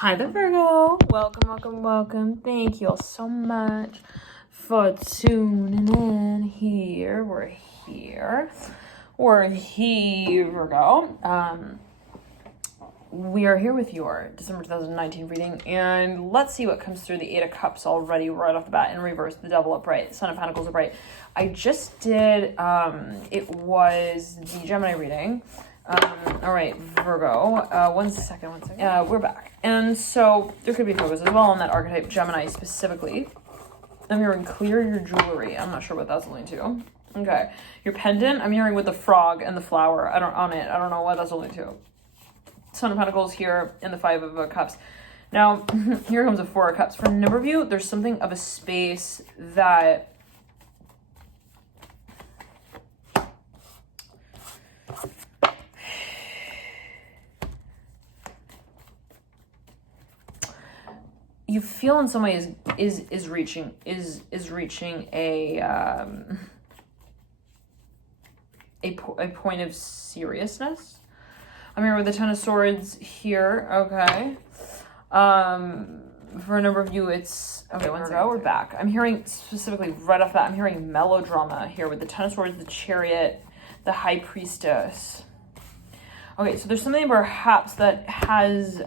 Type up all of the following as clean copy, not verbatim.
Hi there, Virgo. Welcome. Thank you all so much for tuning in here. We're here, Virgo. We are here with your December 2019 reading, and let's see what comes through the Eight of Cups already right off the bat in reverse, the Devil upright, Son of Pentacles upright. I just did, it was the Gemini reading. All right, Virgo, one second. We're back. And so there could be focus as well on that archetype Gemini specifically. I'm hearing clear your jewelry. I'm not sure what that's alluding to. Okay. Your pendant, I'm hearing with the frog and the flower. I don't know what that's alluding to. Son of Pentacles here and the Five of Cups. Now, here comes the Four of Cups. For a number of you, there's something of a space that you feel in some ways is reaching a point of seriousness. I'm here with the Ten of Swords here. Okay. For a number of you, it's okay. We're back. I'm hearing specifically right off that. I'm hearing melodrama here with the Ten of Swords, the Chariot, the High Priestess. Okay, so there's something perhaps that has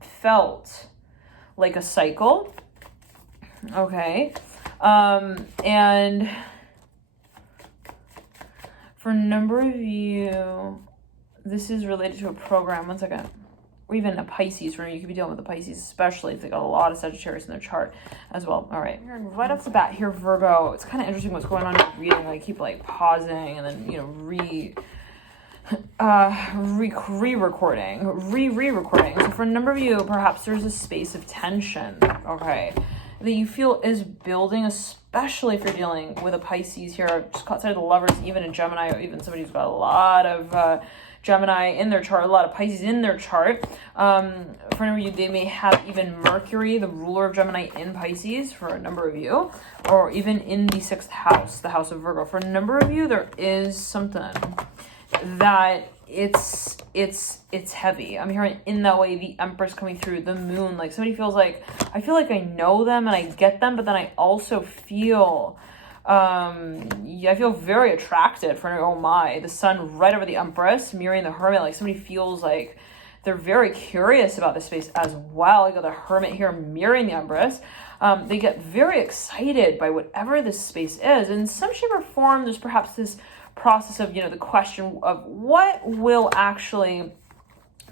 felt like a cycle. Okay. And for a number of you, this is related to a program. One second. Or even a Pisces, where you could be dealing with a Pisces, especially if they got a lot of Sagittarius in their chart as well. All right. Right off the bat here, Virgo, it's kind of interesting what's going on in your reading. I keep like pausing and then, re-recording. So for a number of you, perhaps there's a space of tension, okay, that you feel is building, especially if you're dealing with a Pisces here. Just caught sight of the Lovers, even a Gemini, or even somebody who's got a lot of Gemini in their chart, a lot of Pisces in their chart. For a number of you, they may have even Mercury, the ruler of Gemini, in Pisces for a number of you, or even in the 6th house, the house of Virgo. For a number of you, there is something that it's heavy. I'm hearing in that way the Empress coming through, the Moon, like somebody feels like, I feel like I know them and I get them, but then I also feel I feel very attracted for, oh my, the Sun right over the Empress, mirroring the Hermit. Like somebody feels like they're very curious about this space as well. You got the Hermit here mirroring the Empress. They get very excited by whatever this space is. In some shape or form, there's perhaps this process of, the question of what will actually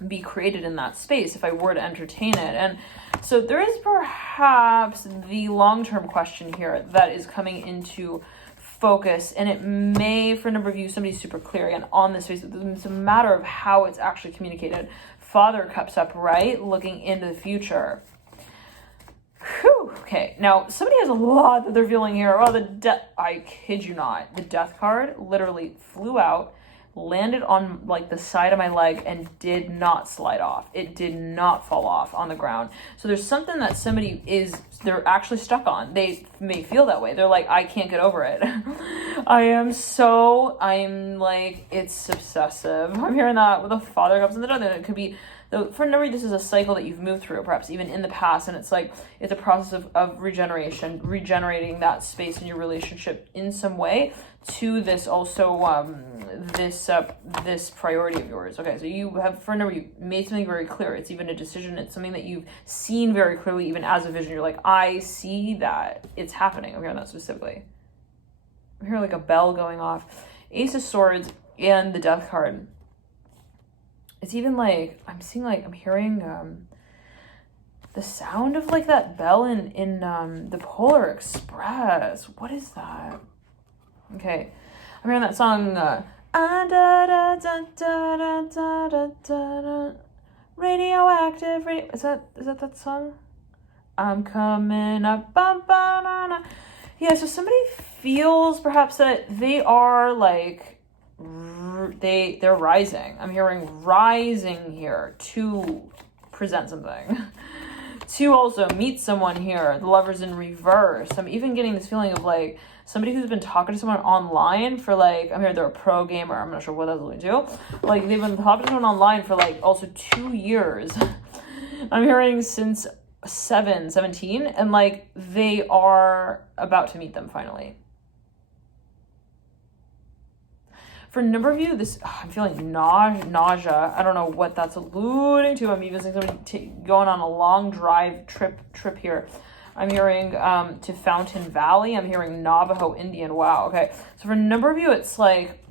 be created in that space if I were to entertain it. And so there is perhaps the long-term question here that is coming into focus, and it may, for a number of you, somebody's super clear again on this space. It's a matter of how it's actually communicated. Father Cups up, right? Looking into the future. Whew. Okay, now somebody has a lot that they're feeling here. Oh, I kid you not. The Death card literally flew out, landed on like the side of my leg, and did not slide off. It did not fall off on the ground. So there's something that they're actually stuck on. They may feel that way. They're like, I can't get over it. I'm like, it's obsessive. I'm hearing that with the Father Cups and the Death. And it could be, for a number of you, this is a cycle that you've moved through, perhaps even in the past, and it's like it's a process of regenerating that space in your relationship in some way to this also this priority of yours. Okay, so you have, for a number of you, made something very clear. It's even a decision. It's something that you've seen very clearly, even as a vision. You're like, I see that it's happening. I'm hearing that specifically. I'm hearing like a bell going off. Ace of Swords and the Death card. It's even like, I'm hearing the sound of like that bell in the Polar Express. What is that? Okay. I'm hearing that song, radioactive, is that song? I'm coming up, yeah, so somebody feels perhaps that they are like, they're rising. I'm hearing rising here to present something, to also meet someone here. The Lovers in reverse. I'm even getting this feeling of like somebody who's been talking to someone online for like, I'm here, they're a pro gamer. I'm not sure what that's going to do. Like they've been talking to someone online for like also 2 years. I'm hearing since 17, and like they are about to meet them finally. For a number of you, I'm feeling nausea. I don't know what that's alluding to. I'm even seeing somebody going on a long drive trip here. I'm hearing to Fountain Valley. I'm hearing Navajo Indian. Wow. Okay. So for a number of you, it's like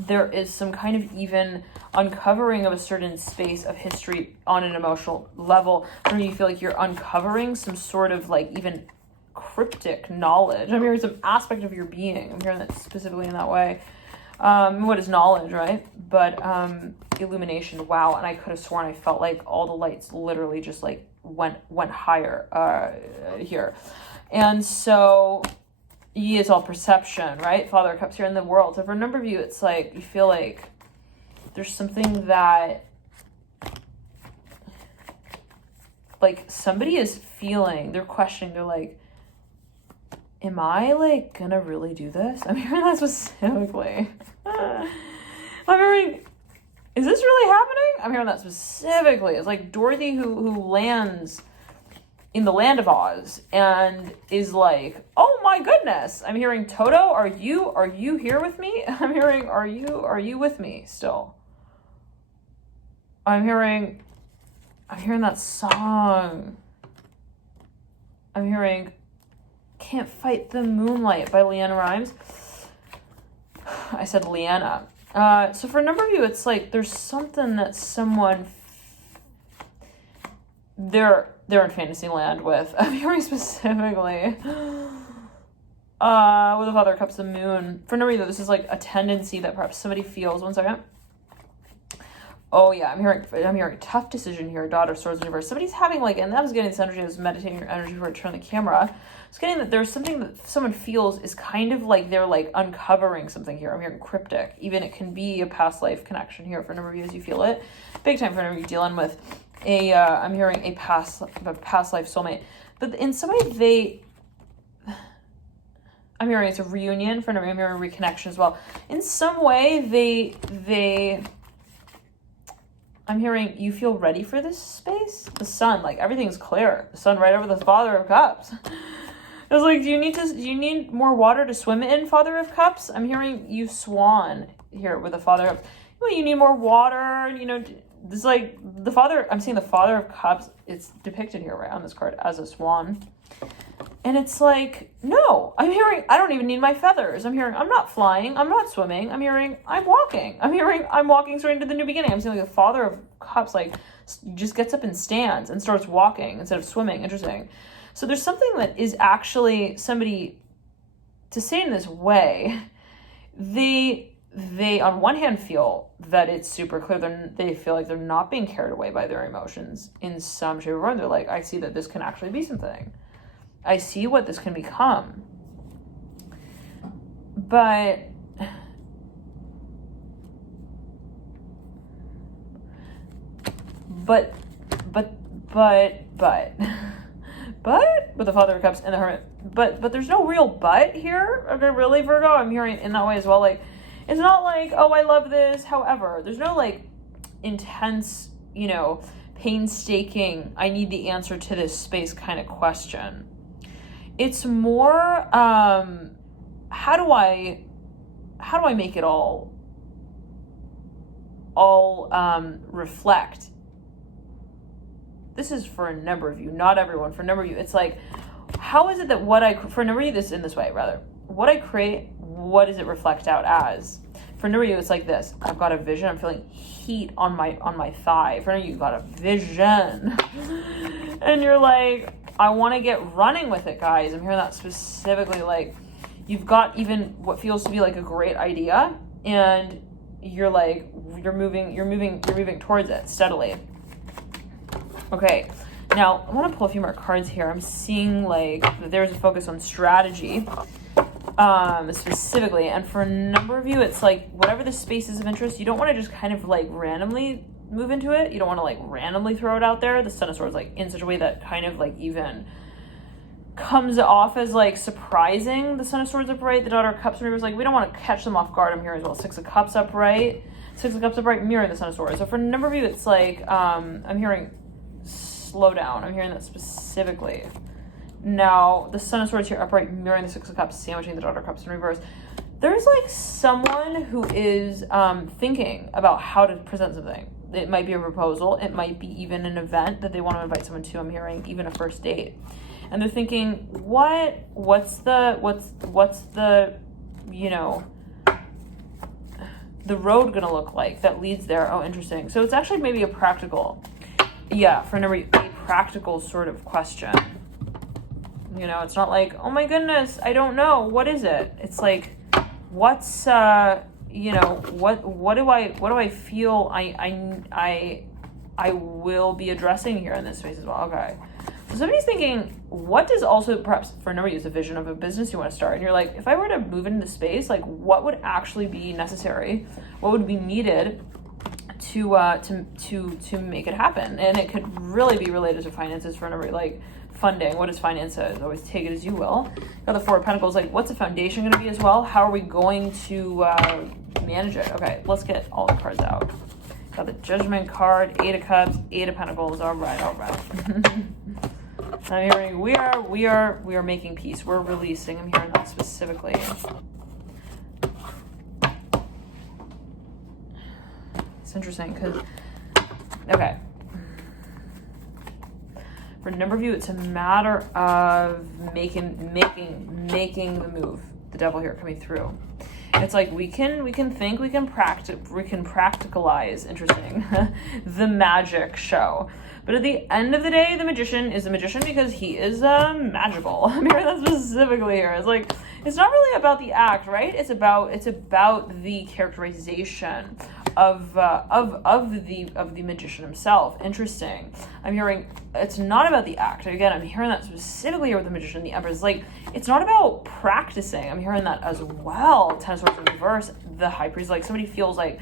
there is some kind of even uncovering of a certain space of history on an emotional level. For you feel like you're uncovering some sort of like even cryptic knowledge. I'm hearing some aspect of your being. I'm hearing that specifically in that way. What is knowledge, right? But illumination. Wow. And I could have sworn I felt like all the lights literally just like went higher here. And so Yi is all perception, right? Father of Cups here in the world. So for a number of you, it's like you feel like there's something that like somebody is feeling, they're questioning, they're like, am I like gonna really do this? I'm hearing that specifically. I'm hearing, is this really happening? I'm hearing that specifically. It's like Dorothy who lands in the land of Oz and is like, oh my goodness. I'm hearing Toto, are you here with me? I'm hearing, are you with me still? I'm hearing that song. I'm hearing Can't Fight the Moonlight by Leanna Rimes. I said Leanna. So for a number of you, it's like there's something that someone they're in fantasy land with. I'm hearing specifically with the Father of Cups, the Moon. For a number of you, this is like a tendency that perhaps somebody feels. One second. Oh yeah, I'm hearing a tough decision here. Daughter of Swords Universe. Somebody's having like, and I was getting this energy. I was meditating your energy before I turned the camera. I was getting that there's something that someone feels is kind of like they're like uncovering something here. I'm hearing cryptic. Even it can be a past life connection here for a number of you as you feel it. Big time for a number of you dealing with I'm hearing a past life soulmate. But in some way I'm hearing it's a reunion for a number of you. I'm hearing reconnection as well. In some way I'm hearing you feel ready for this space. The sun, like everything's clear. The sun right over the Father of Cups. I was like, do you need more water to swim in, Father of Cups? I'm hearing you swan here with the Father of, well, you need more water, this like the Father, I'm seeing the Father of Cups, it's depicted here right on this card as a swan. And it's like, no, I'm hearing, I don't even need my feathers. I'm hearing, I'm not flying. I'm not swimming. I'm hearing, I'm walking. I'm hearing, I'm walking straight into the new beginning. I'm seeing like the Father of Cups, like just gets up and stands and starts walking instead of swimming. Interesting. So there's something that is actually somebody, to say it in this way, they on one hand feel that it's super clear. They feel like they're not being carried away by their emotions in some shape or form. They're like, I see that this can actually be something. I see what this can become. But with the Father of Cups and the Hermit. But there's no real but here. Okay, really, Virgo? I'm hearing in that way as well. Like, it's not like, oh, I love this. However, there's no like intense, painstaking, I need the answer to this space kind of question. It's more, how do I make it all reflect? This is for a number of you, not everyone. For a number of you, it's like, how is it that for a number of you, this in this way, rather, what I create, what does it reflect out as? For a number of you, it's like this. I've got a vision. I'm feeling heat on my thigh. For a number of you, you've got a vision. And you're like, I want to get running with it, guys. I'm hearing that specifically, like, you've got even what feels to be like a great idea, and you're like, you're moving towards it steadily. Okay, now I want to pull a few more cards here. I'm seeing like there's a focus on strategy, specifically, and for a number of you, it's like whatever the space is of interest, you don't want to just kind of like randomly move into it. You don't want to like randomly throw it out there. The Son of Swords, like in such a way that kind of like even comes off as like surprising. The Son of Swords upright, the Daughter of Cups mirrors, like we don't want to catch them off guard. I'm here as well. Six of Cups upright, mirror the Son of Swords. So for a number of you, it's like I'm hearing slow down. I'm hearing that specifically. Now, the Sun of Swords here upright, mirroring the Six of Cups, sandwiching the Daughter of Cups in reverse. There's like someone who is thinking about how to present something. It might be a proposal. It might be even an event that they want to invite someone to. I'm hearing even a first date. And they're thinking, what's the, you know, the road gonna look like that leads there? Oh, interesting. So it's actually maybe a practical, for a practical sort of question. You know, it's not like, oh my goodness, I don't know, what is it? It's like, what's you know, what do I feel I will be addressing here in this space as well? Okay. So somebody's thinking, what does also, perhaps for a number of you, is a vision of a business you want to start, and you're like, if I were to move into this space, like what would actually be necessary? What would be needed to make it happen? And it could really be related to finances for a number, like funding. What is finances? Always take it as you will. Got the Four of Pentacles, like what's the foundation going to be as well? How are we going to manage it? Okay, let's get all the cards out. Got the Judgment card, Eight of Cups, Eight of Pentacles. All right. I'm hearing we are making peace. We're releasing. I'm hearing that specifically. It's interesting because, okay. For a number of you, it's a matter of making the move. The Devil here coming through. It's like we can think, we can practicalize, interesting, the magic show. But at the end of the day, the Magician is a magician because he is magical. I'm hearing that specifically here. It's like, it's not really about the act, right? It's about the characterization of the magician himself. Interesting. I'm hearing it's not about the act. Again, I'm hearing that specifically here with the Magician, the Empress. Like, it's not about practicing. I'm hearing that as well. Ten of Swords in reverse, the High Priest. Like, somebody feels like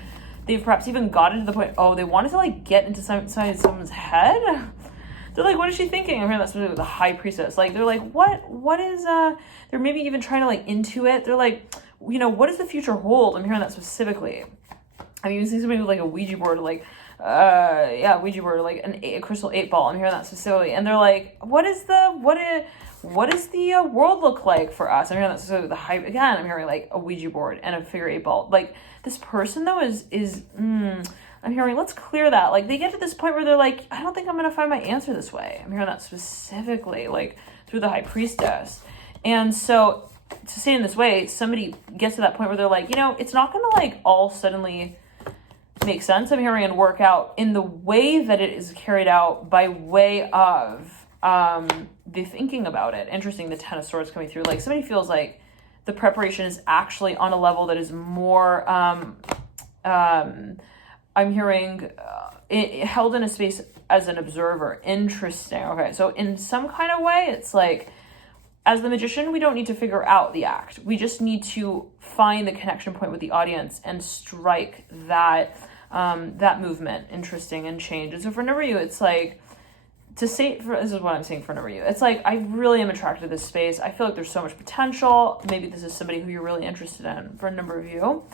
they've perhaps even gotten to the point, they wanted to like get into someone's head. They're like, what is she thinking? I'm hearing that specifically with the High Priestess. Like, they're like, what is, they're maybe even trying to like intuit. They're like, you know, what does the future hold? I'm hearing that specifically. I'm even seeing somebody with like a Ouija board, like, Ouija board, like a crystal 8-ball. I'm hearing that specifically. And they're like, what does the world look like for us? I'm hearing that specifically with the High, again, I'm hearing like a Ouija board and a figure 8-ball. Like, this person though I'm hearing, let's clear that. Like, they get to this point where they're like, I don't think I'm going to find my answer this way. I'm hearing that specifically, like, through the High Priestess. And so, to say it in this way, somebody gets to that point where they're like, you know, it's not going to, like, all suddenly make sense. I'm hearing and work out in the way that it is carried out by way of the thinking about it. Interesting, the Ten of Swords coming through. Like, somebody feels like the preparation is actually on a level that is more, I'm hearing held in a space as an observer. Interesting. Okay, so in some kind of way, it's like, as the Magician, we don't need to figure out the act. We just need to find the connection point with the audience and strike that that movement. Interesting, and change. And so for a number of you, it's like, this is what I'm saying for a number of you. It's like, I really am attracted to this space. I feel like there's so much potential. Maybe this is somebody who you're really interested in. For a number of you,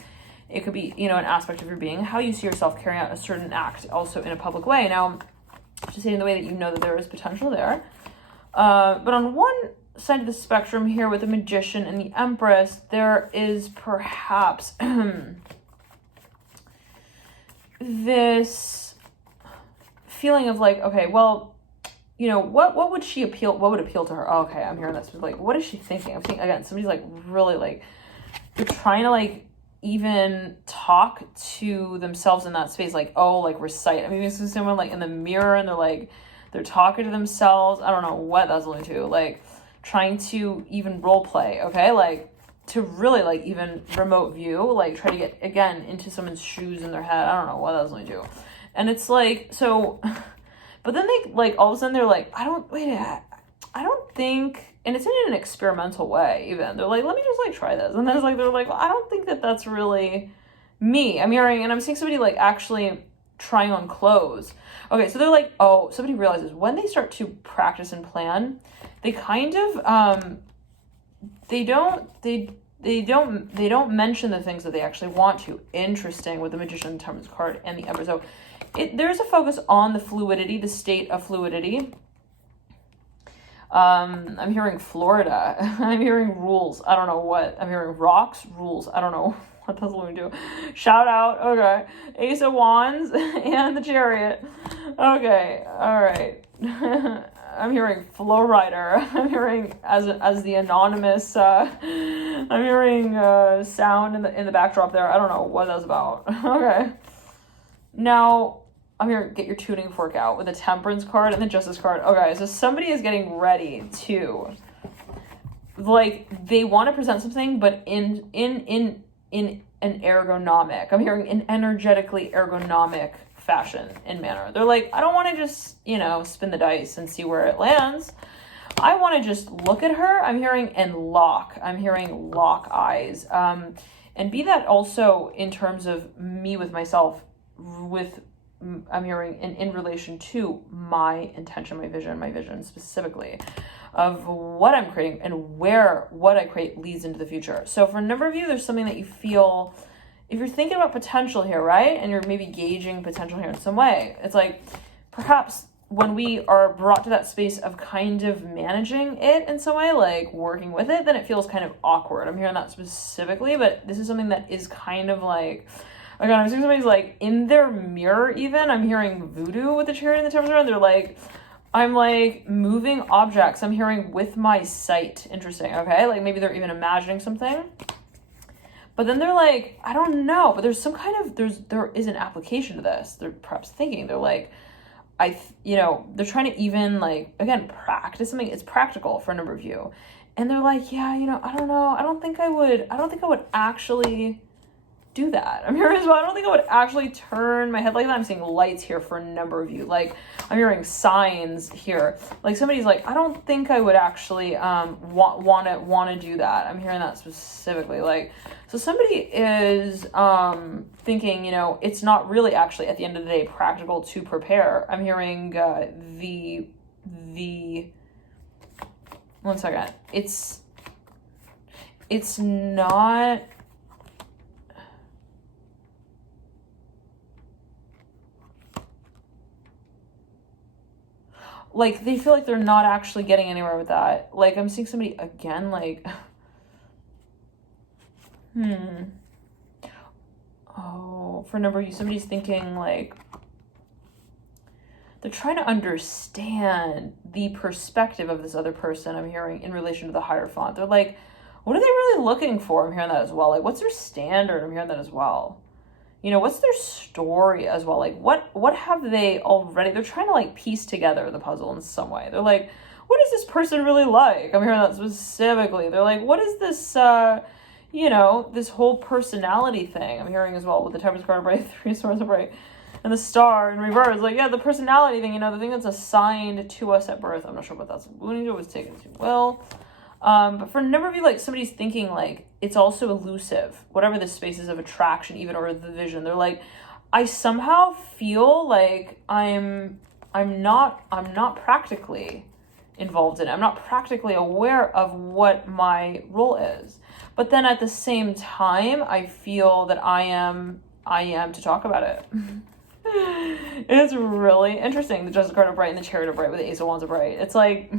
it could be, you know, an aspect of your being, how you see yourself carrying out a certain act also in a public way. Now, just saying the way that you know that there is potential there. But on one side of the spectrum here with the Magician and the Empress, there is perhaps this feeling of like, okay, well, you know, what would appeal to her? Oh, okay, I'm hearing this. Like, what is she thinking? I'm thinking, again, somebody's like really like, they're trying to like even talk to themselves in that space, like, like recite. I mean, this is someone like in the mirror and they're talking to themselves. I don't know what that's alluding to. Like, trying to even role play, okay? Like, to really like even remote view, like try to get again into someone's shoes in their head. I don't know what that's alluding to. And it's like, so, but then they like, all of a sudden they're like, I don't think, and it's in an experimental way even. They're like, let me just like try this. And then they're like, well, I don't think that that's really me. I'm hearing, and I'm seeing somebody like actually trying on clothes. Okay, so they're like, somebody realizes when they start to practice and plan, they kind of, they don't mention the things that they actually want to. Interesting with the Magician, the Temperance card, and the Emperor. So there's a focus on the fluidity, the state of fluidity. I'm hearing Florida. I'm hearing rules. I don't know what. I'm hearing rocks, rules. I don't know what that's going to do. Shout out. Okay. Ace of Wands and the Chariot. Okay. All right. I'm hearing Flow Rider. I'm hearing as the anonymous. I'm hearing sound in the backdrop there. I don't know what that's about. Okay. Now I'm here. Get your tuning fork out with the Temperance card and the Justice card. Okay, so somebody is getting ready to, like, they want to present something, but in an ergonomic. I'm hearing an energetically ergonomic fashion and manner. They're like, I don't want to just, spin the dice and see where it lands. I want to just look at her. I'm hearing and lock. I'm hearing lock eyes. And be that also in terms of me with myself, I'm hearing in relation to my intention, my vision specifically of what I'm creating and where what I create leads into the future. So for a number of you, there's something that you feel, if you're thinking about potential here, right? And you're maybe gauging potential here in some way, it's like perhaps when we are brought to that space of kind of managing it in some way, like working with it, then it feels kind of awkward. I'm hearing that specifically, but this is something that is kind of like, again, I'm seeing somebody's like in their mirror even. I'm hearing voodoo with the Chariot and the Temperance around. They're like, I'm like moving objects. I'm hearing with my sight. Interesting. Okay. Like maybe they're even imagining something. But then they're like, I don't know. But there's some kind of, there is an application to this. They're perhaps thinking, they're like, they're trying to even like, again, practice something. It's practical for a number of you. And they're like, yeah, I don't know. I don't think I would actually do that. I'm hearing as well. I don't think I would actually turn my head like that. I'm seeing lights here for a number of you. Like I'm hearing signs here. Like somebody's like, I don't think I would actually want to do that. I'm hearing that specifically. Like, so somebody is thinking, it's not really actually at the end of the day practical to prepare. I'm hearing the one second. It's not. Like, they feel like they're not actually getting anywhere with that. Like, I'm seeing somebody, again, like, oh, for a number of you, somebody's thinking, like, they're trying to understand the perspective of this other person, I'm hearing, in relation to the Hierophant. They're like, what are they really looking for? I'm hearing that as well. Like, what's their standard? I'm hearing that as well. What's their story as well? Like, what have they already, they're trying to, like, piece together the puzzle in some way. They're like, what is this person really like? I'm hearing that specifically. They're like, what is this, this whole personality thing? I'm hearing as well with the Temperance card upright, Three of Swords upright, and the Star in reverse. Like, yeah, the personality thing, the thing that's assigned to us at birth. I'm not sure what that's, we need to always take it to will. But for a number of you, like, somebody's thinking, like, it's also elusive, whatever the spaces of attraction, even, or the vision. They're like, I somehow feel like I'm not practically involved in it. I'm not practically aware of what my role is. But then at the same time, I feel that I am to talk about it. It's really interesting. The Justice card upright and the Chariot upright with the Ace of Wands upright. It's like,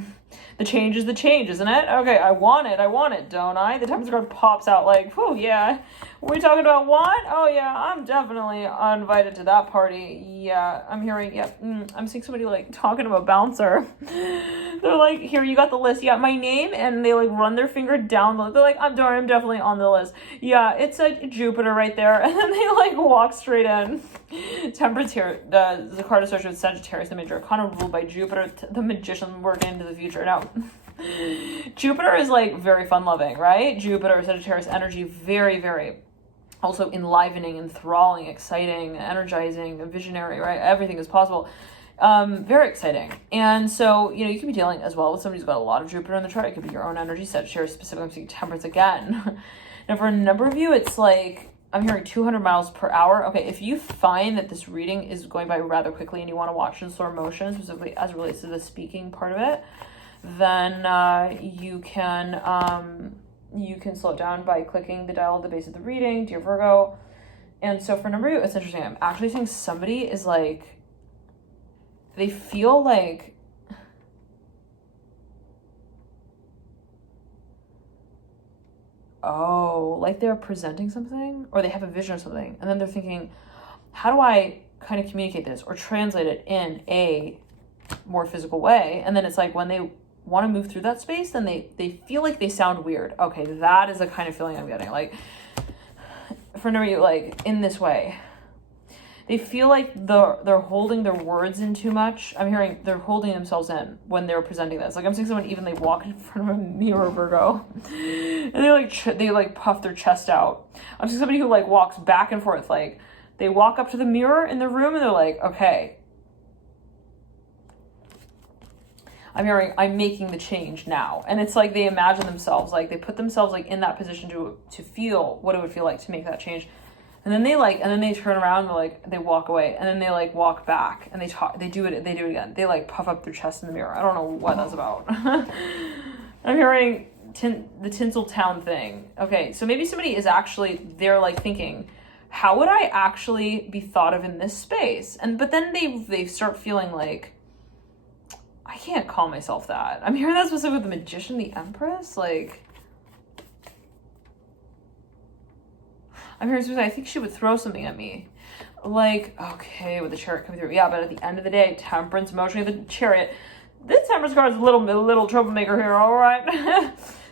the change is the change, isn't it? Okay, I want it, don't I? The Temperance card pops out like, whew, yeah. Are we talking about want? Oh, yeah, I'm definitely invited to that party. Yeah, I'm hearing, I'm seeing somebody, like, talking to a bouncer. They're like, here, you got the list. Yeah, my name, and they, like, run their finger down the list. They're like, I'm definitely on the list. Yeah, it's a Jupiter right there. And then they, like, walk straight in. Temperance here, the card associated with Sagittarius, the major arcana ruled by Jupiter, the magician working into the future. Now, Jupiter is, like, very fun-loving, right? Jupiter, Sagittarius energy, very, very also enlivening, enthralling, exciting, energizing, visionary, right? Everything is possible. Very exciting. And so, you can be dealing as well with somebody who's got a lot of Jupiter in the chart. It could be your own energy, Sagittarius specifically. I'm seeing Temperance again. Now, for a number of you, it's like, I'm hearing 200 miles per hour. Okay, if you find that this reading is going by rather quickly and you want to watch in slow motion, specifically as it relates to the speaking part of it, then you can slow it down by clicking the dial at the base of the reading, dear Virgo, And so for number two, it's interesting. I'm actually seeing somebody is like, they feel like, oh, like they're presenting something or they have a vision of something. And then they're thinking, how do I kind of communicate this or translate it in a more physical way? And then it's like when they want to move through that space, then they feel like they sound weird. Okay, that is the kind of feeling I'm getting. Like, for number two, like in this way, they feel like they're holding their words in too much. I'm hearing they're holding themselves in when they're presenting this. Like I'm seeing someone even like walk in front of a mirror, Virgo, and they like puff their chest out. I'm seeing somebody who like walks back and forth. Like they walk up to the mirror in the room and they're like, okay, I'm hearing I'm making the change now. And it's like they imagine themselves, like they put themselves like in that position to feel what it would feel like to make that change. And then they turn around and like they walk away, and then they like walk back and they do it again. They like puff up their chest in the mirror. I don't know what that's about. I'm hearing the Tinseltown thing. Okay, so maybe somebody is actually, they're like thinking, how would I actually be thought of in this space? But then they start feeling like, I can't call myself that. I'm hearing that specifically with the Magician, the Empress, like. I'm hearing something, I think she would throw something at me. Like, okay, with the Chariot coming through. Yeah, but at the end of the day, Temperance, motion of the Chariot. This Temperance card is a little troublemaker here, all right?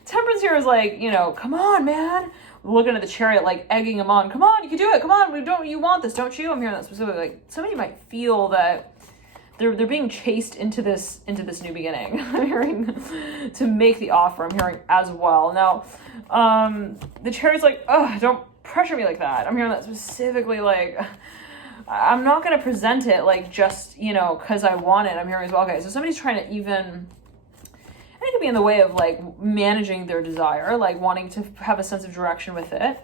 Temperance here is like, come on, man. Looking at the Chariot, like egging him on. Come on, you can do it. Come on, you want this, don't you? I'm hearing that specifically. Like, somebody might feel that they're being chased into this new beginning. I'm hearing to make the offer. I'm hearing as well. Now, the Chariot's like, don't pressure me like that. I'm hearing that specifically, like, I'm not going to present it like just, because I want it. I'm hearing as well, okay, so somebody's trying to even, and it could be in the way of like managing their desire, like wanting to have a sense of direction with it.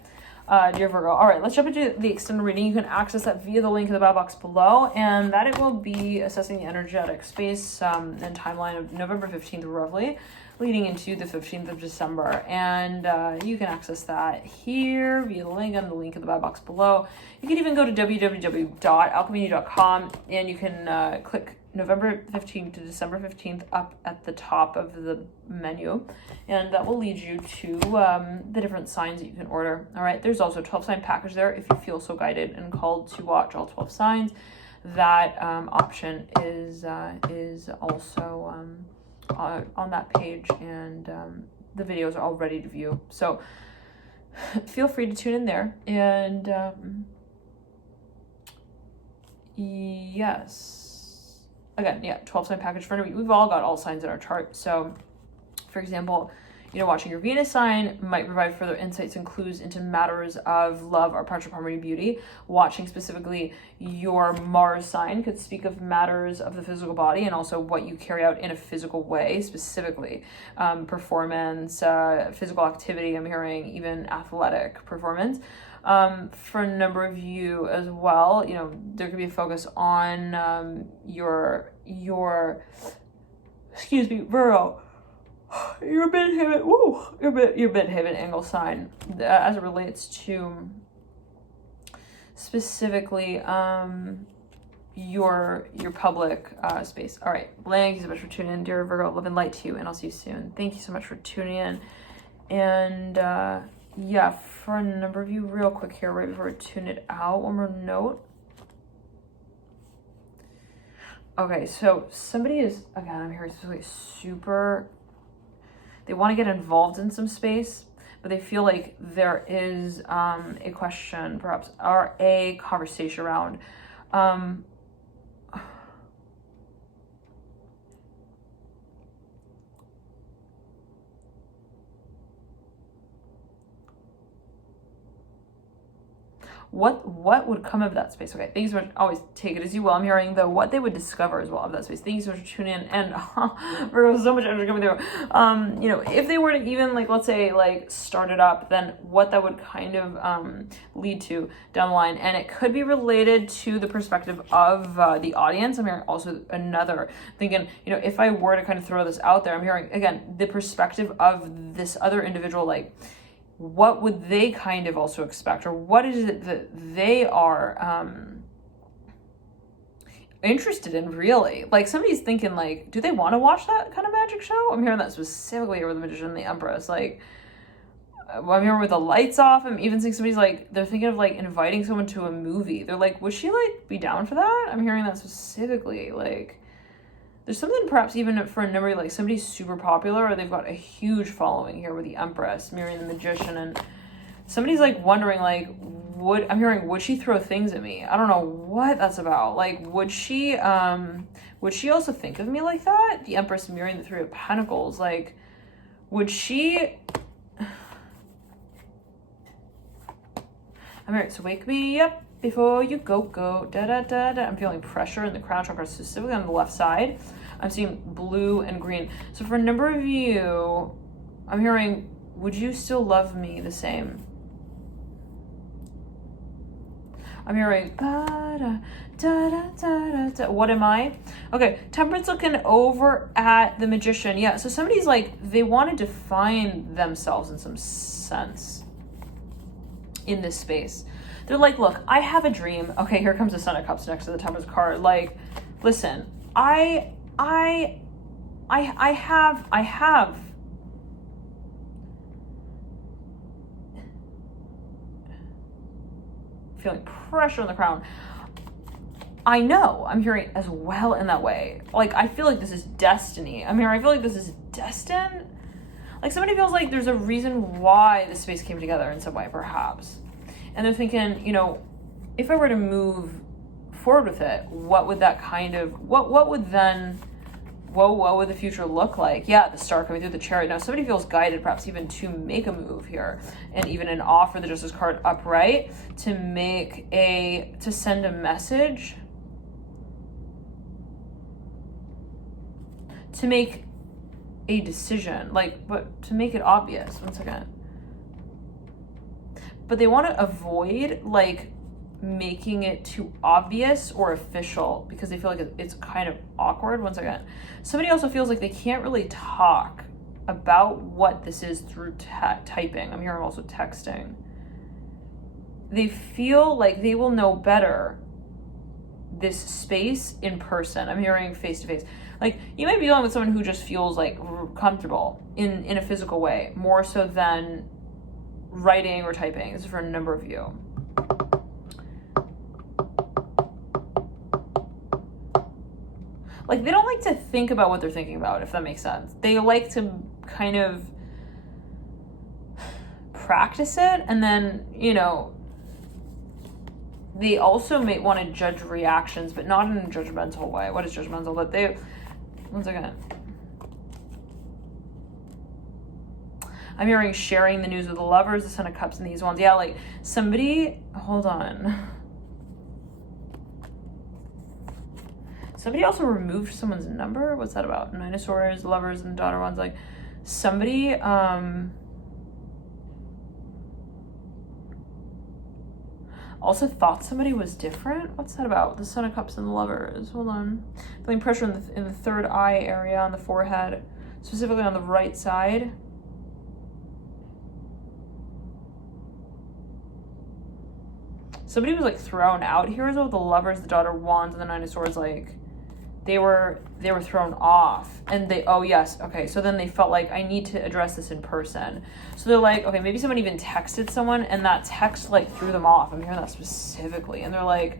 Dear Virgo. All right, let's jump into the extended reading. You can access that via the link in the bio box below, and that it will be assessing the energetic space and timeline of November 15th, roughly, leading into the 15th of December. And you can access that here via the link and the link in the bio box below. You can even go to www.alchemy.com and you can click November 15th to December 15th up at the top of the menu, and that will lead you to the different signs that you can order. All right, there's also a 12 sign package there if you feel so guided and called to watch all 12 signs. That option is also on that page, and the videos are all ready to view, so feel free to tune in there. And yes, again, yeah, 12 sign package for we've all got all signs in our chart. So for example, watching your Venus sign might provide further insights and clues into matters of love or partnership, harmony, beauty. Watching specifically your Mars sign could speak of matters of the physical body and also what you carry out in a physical way, specifically performance, physical activity. I'm hearing even athletic performance. For a number of you as well, there could be a focus on your excuse me, Virgo, your midheaven angle sign as it relates to specifically your public space. All right, thank you so much for tuning in, dear Virgo. Love and light to you, and I'll see you soon. Thank you so much for tuning in. And yeah, for a number of you, real quick here, right before I tune it out, one more note. Okay, so somebody is, again, I'm hearing really super, they want to get involved in some space, but they feel like there is a question, perhaps, or a conversation around what would come of that space. Okay, thank you so much. Always take it as you will. I'm hearing though what they would discover as well of that space. Thank you so much for tuning in. And Virgo, so much energy coming through. If they were to even let's say start it up, then what that would kind of lead to down the line, and it could be related to the perspective of the audience. I'm hearing also another thinking, if I were to kind of throw this out there, I'm hearing again the perspective of this other individual, what would they kind of also expect, or what is it that they are interested in, really? Like, somebody's thinking, like, do they want to watch that kind of magic show? I'm hearing that specifically with the Magician and the Empress. Like, I'm hearing with the lights off. I'm even seeing somebody's like, they're thinking of like inviting someone to a movie. They're like, would she like be down for that? I'm hearing that specifically. Like, there's something perhaps even for a number, like somebody's super popular or they've got a huge following here with the Empress mirroring the Magician, and somebody's like wondering, like, would she throw things at me? I don't know what that's about. Like, would she also think of me like that? The Empress mirroring the Three of Pentacles. Like, would she... All right, so wake me up before you go, da da da da. I'm feeling pressure in the crown chakra, specifically on the left side. I'm seeing blue and green. So for a number of you, I'm hearing, would you still love me the same? I'm hearing, da da da da da da. What am I? Okay, Temperance looking over at the Magician. Yeah, so somebody's like, they want to define themselves in some sense in this space. They're like, look, I have a dream. Okay, here comes the Sun of Cups next to the Temperance card. Like, listen, I have feeling pressure in the crown. I know, I'm hearing as well in that way. Like, I feel like this is destiny. I feel like this is destined. Like, somebody feels like there's a reason why this space came together in some way, perhaps. And they're thinking, you know, if I were to move forward with it, what would that kind of, what would the future look like? Yeah, the Star coming through, the Chariot. Now, somebody feels guided, perhaps even to make a move here, and even an offer, the Justice card upright, to send a message, to make a decision, like, but to make it obvious. One second. But they want to avoid, like, making it too obvious or official because they feel like it's kind of awkward. One second. Somebody also feels like they can't really talk about what this is through typing. I'm hearing also texting. They feel like they will know better this space in person. I'm hearing face to face. Like, you might be dealing with someone who just feels like comfortable in a physical way, more so than writing or typing. This is for a number of you. Like, they don't like to think about what they're thinking about, if that makes sense. They like to kind of practice it, and then, you know, they also may want to judge reactions, but not in a judgmental way. What is judgmental? But they, one second. I'm hearing sharing the news with the Lovers, the Sun of Cups, and these ones. Yeah, like, somebody, hold on. Somebody also removed someone's number. What's that about? Nine of Swords, Lovers, and Daughter ones. Like, somebody, also thought somebody was different. What's that about? The Sun of Cups and the Lovers. Hold on. Feeling pressure in the third eye area on the forehead, specifically on the right side. Somebody was like thrown out here as well with the Lovers, the Daughter Wands, and the Nine of Swords. Like, they were thrown off, and so then they felt like, I need to address this in person. So they're like, okay, maybe someone even texted someone, and that text like threw them off. I'm hearing that specifically, and they're like,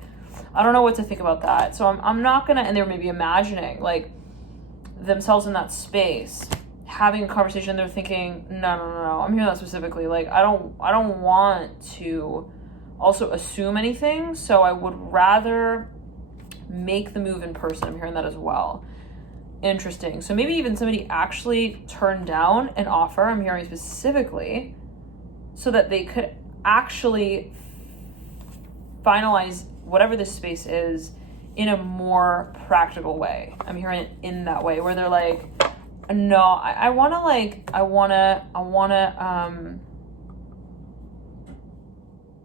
I don't know what to think about that. So I'm not gonna, and they're maybe imagining like themselves in that space, having a conversation. They're thinking, no. I'm hearing that specifically. Like, I don't want to also assume anything, so I would rather make the move in person. I'm hearing that as well. Interesting. So maybe even somebody actually turned down an offer, I'm hearing specifically, so that they could actually finalize whatever this space is in a more practical way. I'm hearing it in that way, where they're like, no, I want to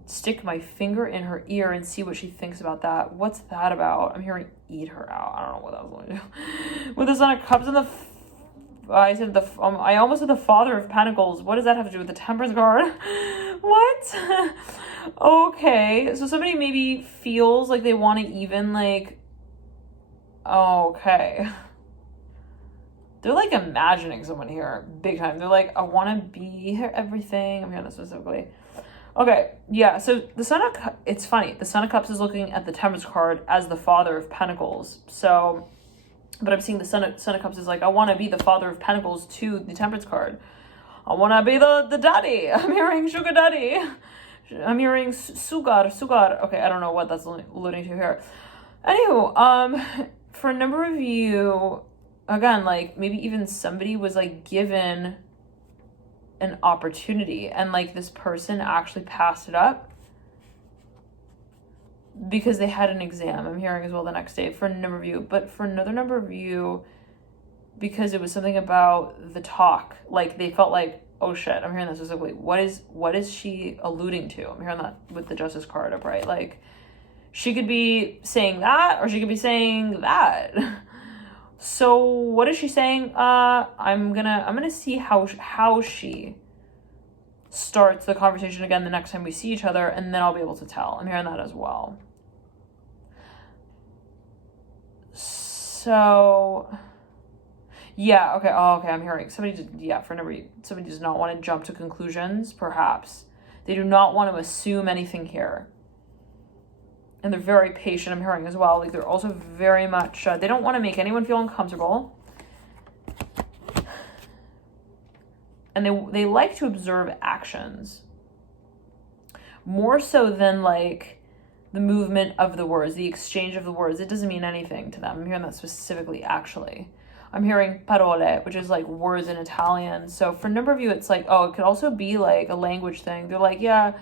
stick my finger in her ear and see what she thinks about that. What's that about? I'm hearing eat her out. I don't know what that was going to do. With the Sun of Cups in the I said I almost said the Father of Pentacles. What does that have to do with the Temperance card? What? Okay, so somebody maybe feels like they want to even like, okay. They're like imagining someone here big time. They're like, I want to be everything. I'm hearing this specifically. Okay, yeah, so the it's funny. The Son of Cups is looking at the Temperance card as the Father of Pentacles. So, but I'm seeing the Son of Cups is like, I want to be the Father of Pentacles to the Temperance card. I want to be the daddy. I'm hearing sugar daddy. I'm hearing sugar. Okay, I don't know what that's alluding to here. Anywho, for a number of you, again, like maybe even somebody was like given an opportunity and like this person actually passed it up because they had an exam. I'm hearing as well the next day for a number of you, but for another number of you, because it was something about the talk, like they felt like, oh shit, I'm hearing this specifically. What is she alluding to? I'm hearing that with the Justice card upright. Like she could be saying that or she could be saying that. So what is she saying? I'm gonna see how she starts the conversation again the next time we see each other, and then I'll be able to tell. I'm hearing that as well. So yeah, okay. Oh, okay. I'm hearing somebody does not want to jump to conclusions. Perhaps they do not want to assume anything here. And they're very patient, I'm hearing as well. Like they're also very much, they don't want to make anyone feel uncomfortable. And they like to observe actions. More so than like the movement of the words, the exchange of the words. It doesn't mean anything to them. I'm hearing that specifically, actually. I'm hearing parole, which is like words in Italian. So for a number of you, it's like, oh, it could also be like a language thing. They're like, yeah,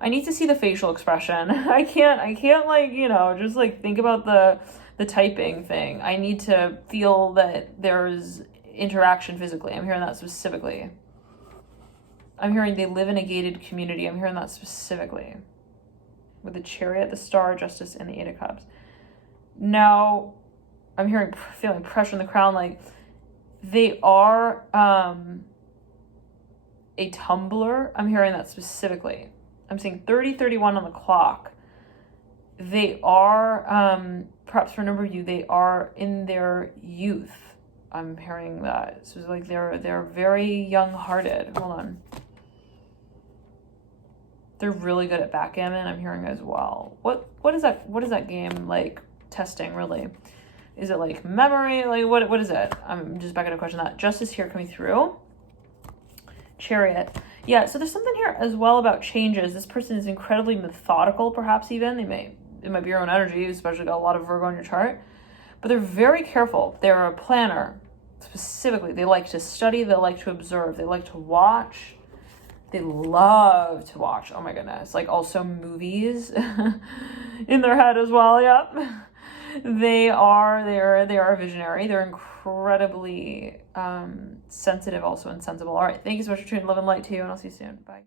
I need to see the facial expression. I can't like, just like think about the typing thing. I need to feel that there's interaction physically. I'm hearing that specifically. I'm hearing they live in a gated community. I'm hearing that specifically. With the Chariot, the Star, Justice, and the Eight of Cups. Now, I'm feeling pressure in the crown, like they are a tumbler. I'm hearing that specifically. I'm seeing 30:31 on the clock. They are, perhaps for a number of you, they are in their youth. I'm hearing that. So it's like they're very young-hearted. Hold on. They're really good at backgammon, I'm hearing as well. What is that game like testing, really? Is it like memory? Like what is it? I'm just back at a question that. Justice here coming through. Chariot. Yeah, so there's something here as well about changes. This person is incredibly methodical, perhaps even. It might be your own energy, especially got a lot of Virgo on your chart. But they're very careful. They're a planner. Specifically, they like to study, they like to observe, they like to watch. They love to watch. Oh my goodness. Like also movies in their head as well. Yep. They are a visionary. They're incredibly sensitive also and sensible. All right. Thank you so much for tuning in. Love and light to you, and I'll see you soon. Bye.